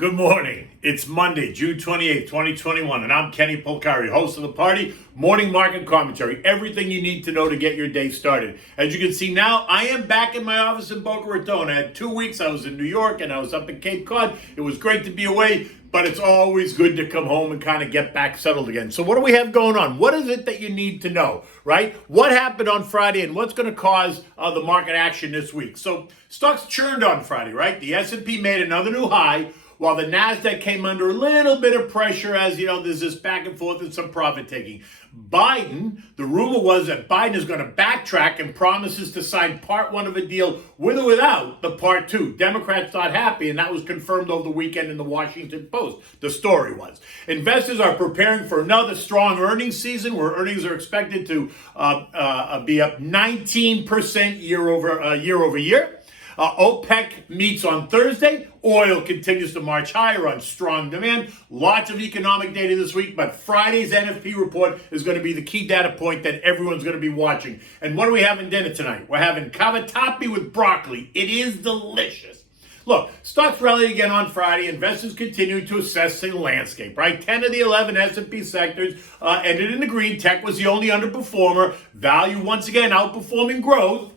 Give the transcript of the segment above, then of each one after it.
Good morning. It's Monday, June 28th, 2021, and I'm Kenny Polcari, host of the Party Morning Market Commentary. Everything you need to know to get your day started. As you can see now, I am back in my office in Boca Raton. I had 2 weeks. I was in New York and I was up in Cape Cod. It was great to be away, but it's always good to come home and kind of get back settled again. So what do we have going on? What is it that you need to know, right? What happened on Friday and what's going to cause the market action this week? So stocks churned on Friday, right? The S&P made another new high, while the NASDAQ came under a little bit of pressure as, there's this back and forth and some profit taking. Biden, the rumor was that Biden is going to backtrack and promises to sign part one of a deal with or without the part two. Democrats not happy, and that was confirmed over the weekend in the Washington Post. The story was. Investors are preparing for another strong earnings season where earnings are expected to be up 19% year over year. OPEC meets on Thursday. Oil continues to march higher on strong demand. Lots of economic data this week, but Friday's NFP report is going to be the key data point that everyone's going to be watching. And what do we have in dinner tonight? We're having cavatappi with broccoli. It is delicious. Look, stocks rallied again on Friday. Investors continue to assess the landscape, right? 10 of the 11 S&P sectors ended in the green. Tech was the only underperformer. Value once again outperforming growth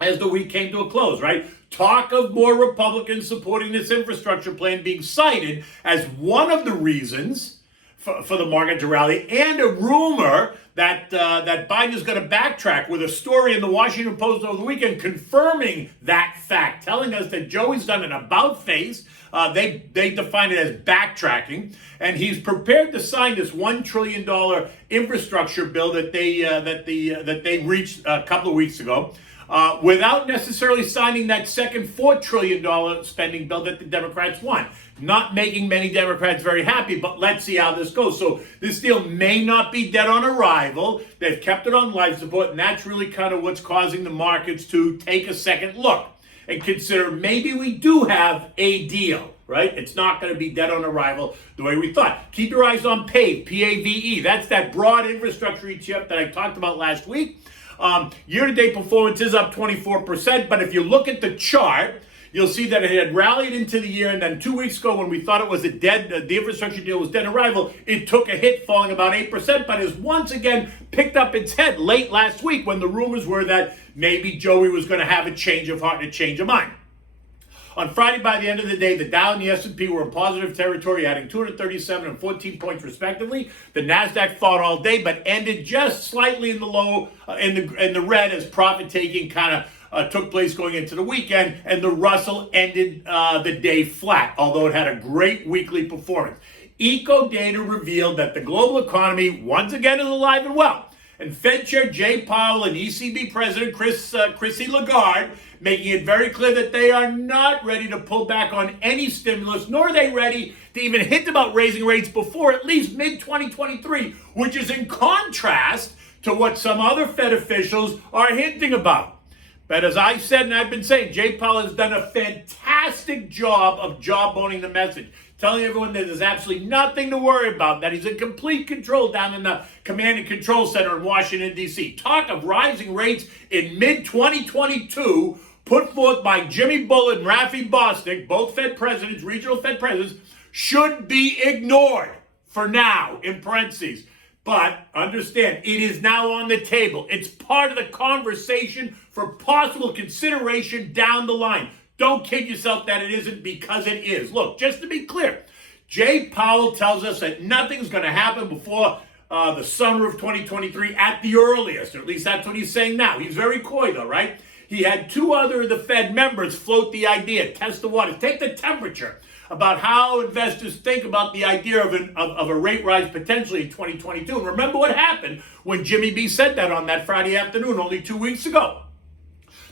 as the week came to a close, right? Talk of more Republicans supporting this infrastructure plan being cited as one of the reasons for the market to rally, and a rumor that Biden is going to backtrack with a story in the Washington Post over the weekend confirming that fact, telling us that Joey's done an about face. They define it as backtracking, and he's prepared to sign this $1 trillion infrastructure bill that they reached a couple of weeks ago. Without necessarily signing that second $4 trillion spending bill that the Democrats want. Not making many Democrats very happy, but let's see how this goes. So this deal may not be dead on arrival. They've kept it on life support, and that's really kind of what's causing the markets to take a second look and consider maybe we do have a deal, right? It's not going to be dead on arrival the way we thought. Keep your eyes on PAVE, P-A-V-E. That's that broad infrastructure ETF that I talked about last week. Year-to-date performance is up 24%, but if you look at the chart, you'll see that it had rallied into the year, and then 2 weeks ago when we thought it was the infrastructure deal was dead on arrival, it took a hit, falling about 8%, but has once again picked up its head late last week when the rumors were that maybe Joey was going to have a change of heart and a change of mind. On Friday, by the end of the day, the Dow and the S&P were in positive territory, adding 237 and 14 points respectively. The Nasdaq fought all day, but ended just slightly in the low, in the red, as profit taking kind of took place going into the weekend, and the Russell ended the day flat, although it had a great weekly performance. Eco data revealed that the global economy once again is alive and well. And Fed Chair Jay Powell and ECB President Christine Lagarde making it very clear that they are not ready to pull back on any stimulus, nor are they ready to even hint about raising rates before at least mid-2023, which is in contrast to what some other Fed officials are hinting about. But as I said and I've been saying, Jay Powell has done a fantastic job of jawboning the message, telling everyone that there's absolutely nothing to worry about, that he's in complete control down in the Command and Control Center in Washington, D.C. Talk of rising rates in mid-2022, put forth by Jimmy Bullard and Rafi Bostic, both Fed presidents, regional Fed presidents, should be ignored for now, in parentheses. But understand, it is now on the table. It's part of the conversation for possible consideration down the line. Don't kid yourself that it isn't, because it is. Look, just to be clear, Jay Powell tells us that nothing's going to happen before the summer of 2023 at the earliest, or at least that's what he's saying now. He's very coy though, right? He had two other of the Fed members float the idea, test the waters, take the temperature about how investors think about the idea of a rate rise potentially in 2022. And remember what happened when Jimmy B said that on that Friday afternoon only 2 weeks ago.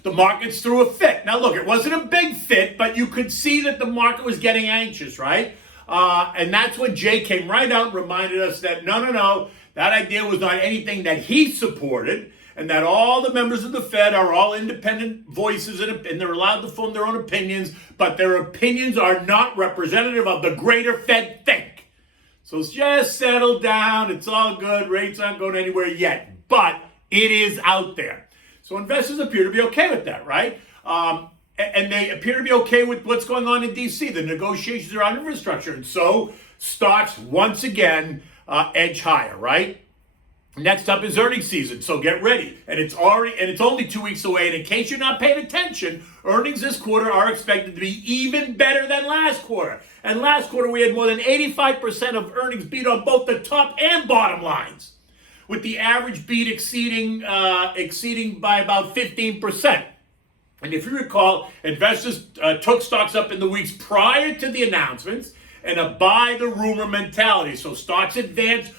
The markets threw a fit. Now look, it wasn't a big fit, but you could see that the market was getting anxious, right? And that's when Jay came right out and reminded us that no, that idea was not anything that he supported, and that all the members of the Fed are all independent voices and they're allowed to form their own opinions, but their opinions are not representative of the greater Fed think. So just settle down. It's all good. Rates aren't going anywhere yet, but it is out there. So investors appear to be okay with that, right? and they appear to be okay with what's going on in D.C. The negotiations around infrastructure. And so stocks once again edge higher, right? Next up is earnings season, so get ready. And it's only 2 weeks away. And in case you're not paying attention, earnings this quarter are expected to be even better than last quarter. And last quarter we had more than 85% of earnings beat on both the top and bottom lines, with the average beat exceeding by about 15%. And if you recall, investors took stocks up in the weeks prior to the announcements and a buy the rumor mentality. So stocks advanced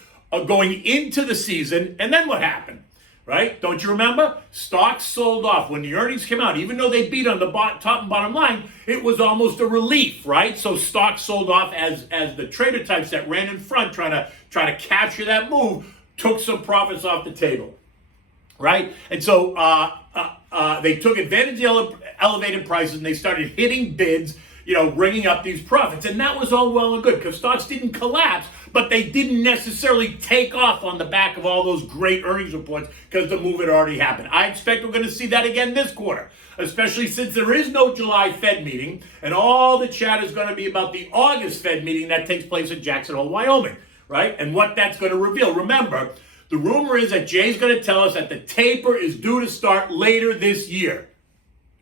going into the season, and then what happened, right? Don't you remember? Stocks sold off when the earnings came out. Even though they beat on the top and bottom line, it was almost a relief, right? So stocks sold off as the trader types that ran in front trying to capture that move took some profits off the table, right? And so they took advantage of elevated prices and they started hitting bids, bringing up these profits. And that was all well and good because stocks didn't collapse, but they didn't necessarily take off on the back of all those great earnings reports because the move had already happened. I expect we're going to see that again this quarter, especially since there is no July Fed meeting and all the chat is going to be about the August Fed meeting that takes place in Jackson Hole, Wyoming, right? And what that's going to reveal. Remember, the rumor is that Jay's going to tell us that the taper is due to start later this year,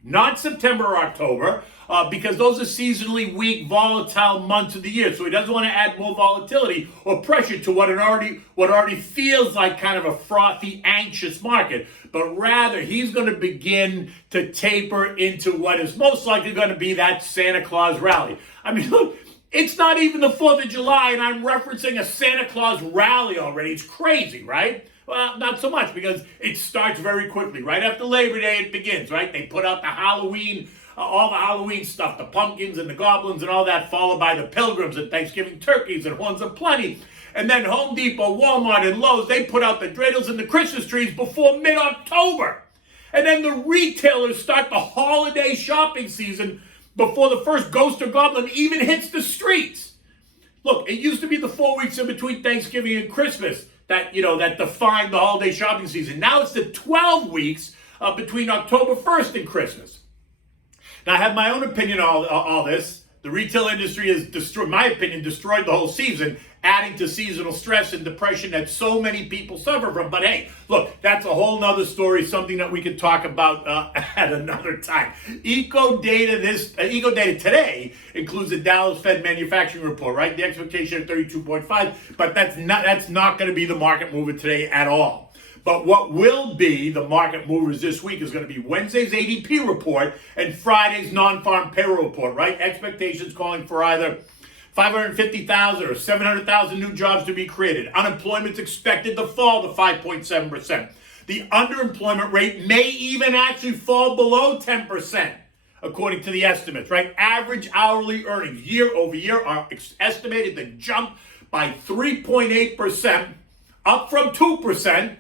not September or October, because those are seasonally weak, volatile months of the year. So he doesn't want to add more volatility or pressure to what already feels like kind of a frothy, anxious market. But rather, he's going to begin to taper into what is most likely going to be that Santa Claus rally. I mean, look, it's not even the 4th of July, and I'm referencing a Santa Claus rally already. It's crazy, right? Well, not so much, because it starts very quickly. Right after Labor Day, it begins, right? They put out the Halloween, all the Halloween stuff, the pumpkins and the goblins and all that, followed by the pilgrims and Thanksgiving turkeys and horns of plenty. And then Home Depot, Walmart, and Lowe's, they put out the dreidels and the Christmas trees before mid-October. And then the retailers start the holiday shopping season before the first ghost or goblin even hits the streets. Look, it used to be the 4 weeks in between Thanksgiving and Christmas that defined the holiday shopping season. Now it's the 12 weeks between October 1st and Christmas. Now, I have my own opinion on all this. The retail industry has destroyed the whole season, adding to seasonal stress and depression that so many people suffer from. But hey, look, that's a whole nother story, something that we could talk about at another time. Ecodata today includes the Dallas Fed manufacturing report, right? The expectation of 32.5, but that's not going to be the market mover today at all. But what will be the market movers this week is going to be Wednesday's ADP report and Friday's non-farm payroll report, right? Expectations calling for either 550,000 or 700,000 new jobs to be created. Unemployment's expected to fall to 5.7%. The underemployment rate may even actually fall below 10%, according to the estimates, right? Average hourly earnings year over year are estimated to jump by 3.8%, up from 2%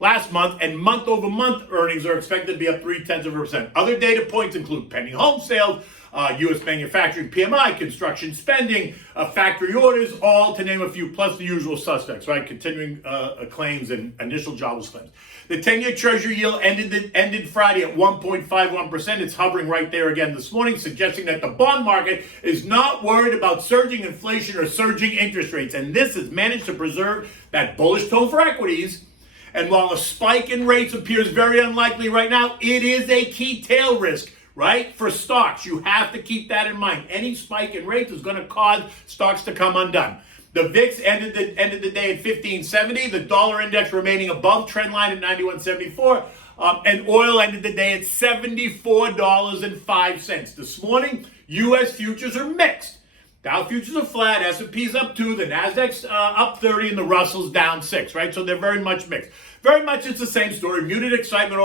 last month, and month-over-month earnings are expected to be up 0.3%. Other data points include pending home sales, U.S. manufacturing PMI, construction spending, factory orders, all to name a few, plus the usual suspects, right? Continuing claims and initial jobless claims. The 10-year Treasury yield ended Friday at 1.51%. It's hovering right there again this morning, suggesting that the bond market is not worried about surging inflation or surging interest rates. And this has managed to preserve that bullish tone for equities. And while a spike in rates appears very unlikely right now, it is a key tail risk, right? For stocks, you have to keep that in mind. Any spike in rates is going to cause stocks to come undone. The VIX ended the day at 1570. The dollar index remaining above trend line at 91.74. And oil ended the day at $74.05. This morning, U.S. futures are mixed. Dow futures are flat, S&P's up 2, the Nasdaq's up 30, and the Russell's down 6, right? So they're very much mixed. Very much it's the same story. Muted excitement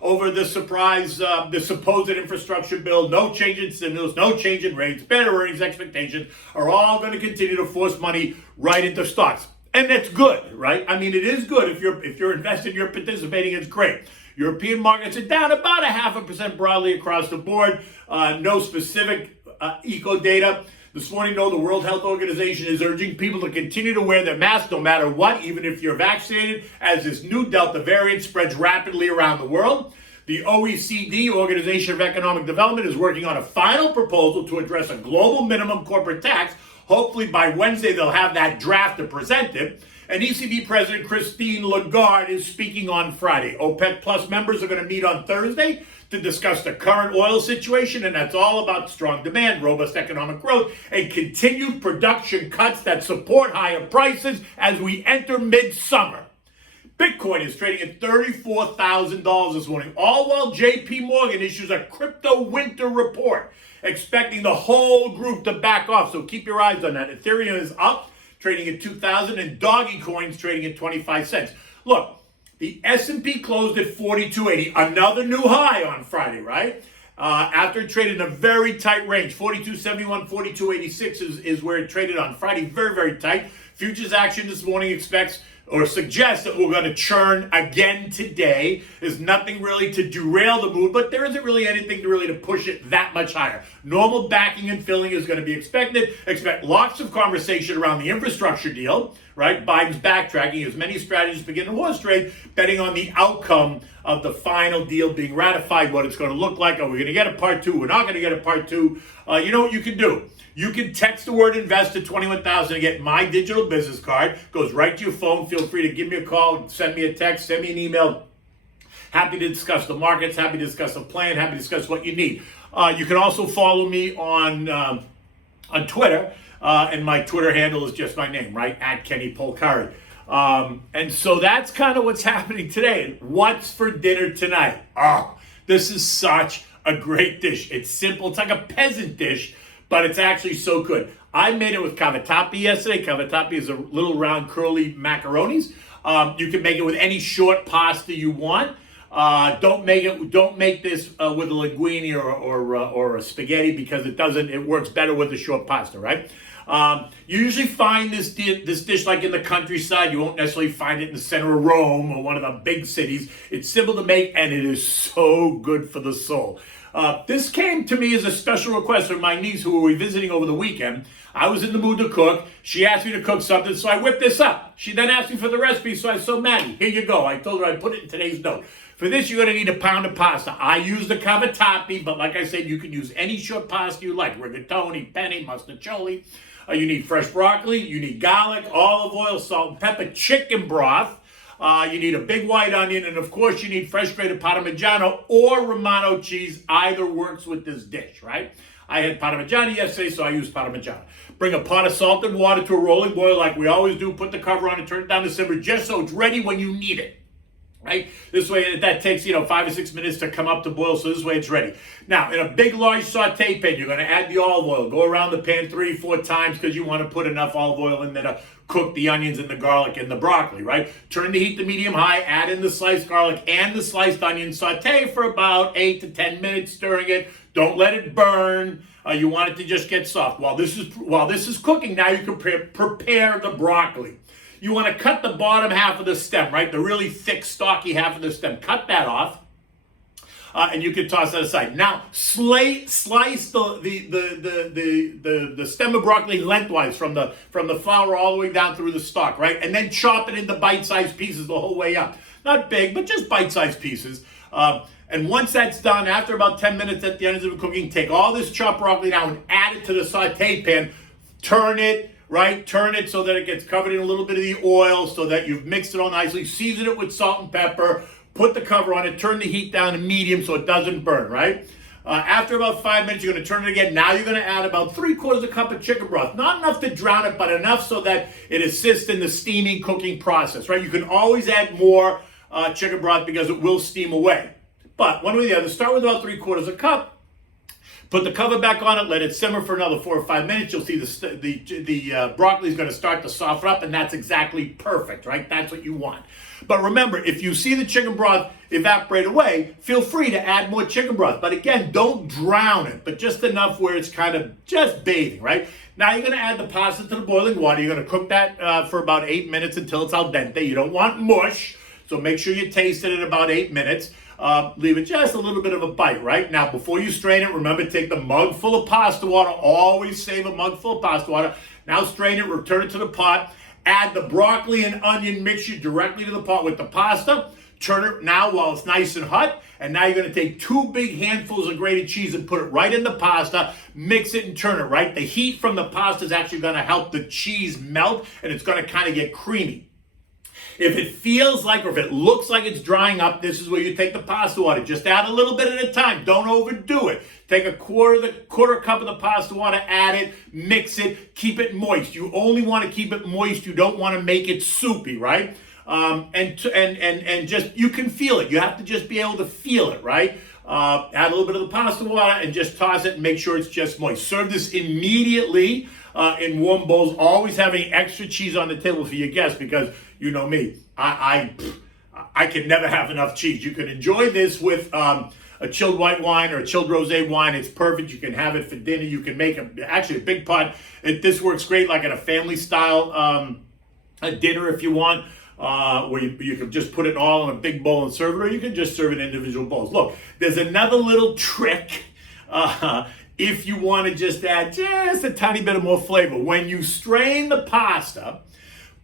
over the surprise, the supposed infrastructure bill, no change in stimulus, no change in rates, better earnings expectations are all going to continue to force money right into stocks. And that's good, right? I mean, it is good. If you're investing, you're participating, it's great. European markets are down about 0.5% broadly across the board. No specific eco data. This morning, though, the World Health Organization is urging people to continue to wear their masks no matter what, even if you're vaccinated, as this new Delta variant spreads rapidly around the world. The OECD, Organization of Economic Development, is working on a final proposal to address a global minimum corporate tax. Hopefully by Wednesday they'll have that draft to present it. And ECB President Christine Lagarde is speaking on Friday. OPEC Plus members are going to meet on Thursday to discuss the current oil situation, and that's all about strong demand, robust economic growth, and continued production cuts that support higher prices as we enter midsummer. Bitcoin is trading at $34,000 this morning, all while JP Morgan issues a crypto winter report, expecting the whole group to back off. So keep your eyes on that. Ethereum is up, trading at 2,000, and Dogecoin's trading at 25 cents. Look, the S&P closed at 4280, another new high on Friday, right? After it traded in a very tight range, 42.71, 42.86 is where it traded on Friday, very, very tight. Futures action this morning expects or suggests that we're going to churn again today. There's nothing really to derail the move, but there isn't really anything to push it that much higher. Normal backing and filling is going to be expected. Expect lots of conversation around the infrastructure deal, right? Biden's backtracking as many strategists begin to horse trade, betting on the outcome of the final deal being ratified, what it's going to look like. Are we going to get a part two? We're not going to get a part two. You know what you can do? You can text the word invest to 21,000 and get my digital business card. Goes right to your phone. Feel free to give me a call, send me a text, send me an email. Happy to discuss the markets, happy to discuss a plan, happy to discuss what you need. You can also follow me on Twitter, and my Twitter handle is just my name, right? At Kenny Polcari. And so that's kind of what's happening today. What's for dinner tonight? Oh, this is such a great dish. It's simple. It's like a peasant dish, but it's actually so good. I made it with cavatappi yesterday. Cavatappi is a little round curly macaronis. You can make it with any short pasta you want. Don't make this with a linguine or a spaghetti, because it works better with a short pasta, right? You usually find this dish like in the countryside. You won't necessarily find it in the center of Rome or one of the big cities. It's simple to make, and it is so good for the soul. This came to me as a special request from my niece, who we were visiting over the weekend. I was in the mood to cook. She asked me to cook something, so I whipped this up. She then asked me for the recipe, so I said, Maddie, here you go. I told her I'd put it in today's note. For this, you're going to need a pound of pasta. I use the cavatappi, but like I said, you can use any short pasta you like. Rigatoni, penne, mustacholi. You need fresh broccoli. You need garlic, olive oil, salt, and pepper, chicken broth. You need a big white onion, and of course you need fresh grated Parmigiano or Romano cheese. Either works with this dish, right? I had Parmigiano yesterday, so I used Parmigiano. Bring a pot of salted water to a rolling boil like we always do. Put the cover on and turn it down to simmer just so it's ready when you need it, right? This way, that takes 5 or 6 minutes to come up to boil, so this way it's ready. Now, in a big, large saute pan, you're going to add the olive oil. Go around the pan 3-4 times because you want to put enough olive oil in there to cook the onions and the garlic and the broccoli, right? Turn the heat to medium-high, add in the sliced garlic and the sliced onion. Saute for about 8 to 10 minutes, stirring it. Don't let it burn. You want it to just get soft. While this is cooking, now you can prepare the broccoli. You want to cut the bottom half of the stem, right? The really thick, stocky half of the stem. Cut that off, and you can toss that aside. Now, slice the stem of broccoli lengthwise from the flower all the way down through the stalk, right? And then chop it into bite-sized pieces the whole way up. Not big, but just bite-sized pieces. And once that's done, after about 10 minutes at the end of the cooking, take all this chopped broccoli now and add it to the saute pan. Turn it, right? Turn it so that it gets covered in a little bit of the oil so that you've mixed it all nicely. Season it with salt and pepper. Put the cover on it. Turn the heat down to medium so it doesn't burn, right? After about 5 minutes, you're going to turn it again. Now you're going to add about 3/4 cup of chicken broth. Not enough to drown it, but enough so that it assists in the steaming cooking process, right? You can always add more chicken broth because it will steam away. But one way or the other, start with about 3/4 cup. Put the cover back on it, let it simmer for another 4 or 5 minutes. You'll see the broccoli is going to start to soften up, and that's exactly perfect, right? That's what you want. But remember, if you see the chicken broth evaporate away, feel free to add more chicken broth. But again, don't drown it, but just enough where it's kind of just bathing, right? Now you're going to add the pasta to the boiling water. You're going to cook that for about 8 minutes until it's al dente. You don't want mush, so make sure you taste it at about 8 minutes. Leave it just a little bit of a bite, right? Now, before you strain it, remember, take the mug full of pasta water. Always save a mug full of pasta water. Now strain it, return it to the pot. Add the broccoli and onion mixture directly to the pot with the pasta. turn it now while it's nice and hot. And now you're going to take 2 big handfuls of grated cheese and put it right in the pasta, mix it and turn it, right? The heat from the pasta is actually going to help the cheese melt, and it's going to kind of get creamy. If it feels like, or if it looks like it's drying up, this is where you take the pasta water. Just add a little bit at a time. Don't overdo it. Take a quarter cup of the pasta water, add it, mix it, keep it moist. You only want to keep it moist. You don't want to make it soupy, right? And just, you can feel it. You have to just be able to feel it, right? Add a little bit of the pasta water and just toss it and make sure it's just moist. Serve this immediately in warm bowls. Always having extra cheese on the table for your guests, because you know me, I can never have enough cheese. You can enjoy this with a chilled white wine or a chilled rosé wine. It's perfect. You can have it for dinner. You can make actually a big pot. This works great like in a family style dinner if you want. Where you can just put it all in a big bowl and serve it, or you can just serve it in individual bowls. Look, there's another little trick if you want to just add just a tiny bit of more flavor. When you strain the pasta,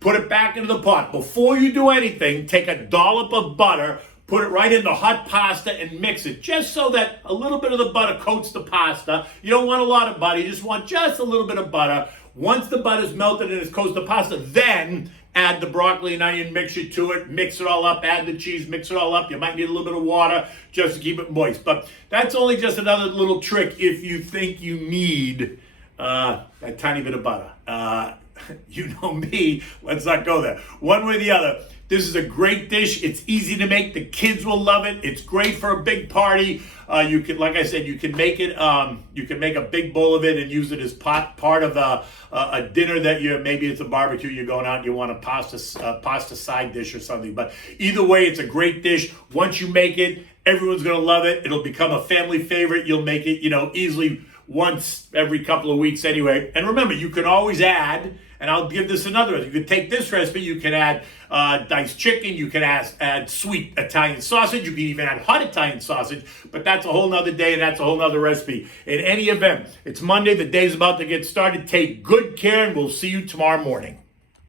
put it back into the pot. Before you do anything, take a dollop of butter, put it right in the hot pasta and mix it, just so that a little bit of the butter coats the pasta. You don't want a lot of butter, you just want just a little bit of butter. Once the butter's melted and it's coated the pasta, then add the broccoli and onion mixture to it, mix it all up, add the cheese, mix it all up. You might need a little bit of water just to keep it moist. But that's only just another little trick if you think you need that tiny bit of butter. You know me, let's not go there. One way or the other, this is a great dish. It's easy to make. The kids will love it. It's great for a big party. You can, like I said, you can make it. You can make a big bowl of it and use it as part of a dinner that maybe it's a barbecue. You're going out and you want a pasta side dish or something. But either way, it's a great dish. Once you make it, everyone's gonna love it. It'll become a family favorite. You'll make it, easily once every couple of weeks anyway. And remember, you can always add. And I'll give this another. You can take this recipe, you can add diced chicken, you can add sweet Italian sausage, you can even add hot Italian sausage, but that's a whole nother day and that's a whole nother recipe. In any event, it's Monday, the day's about to get started. Take good care and we'll see you tomorrow morning.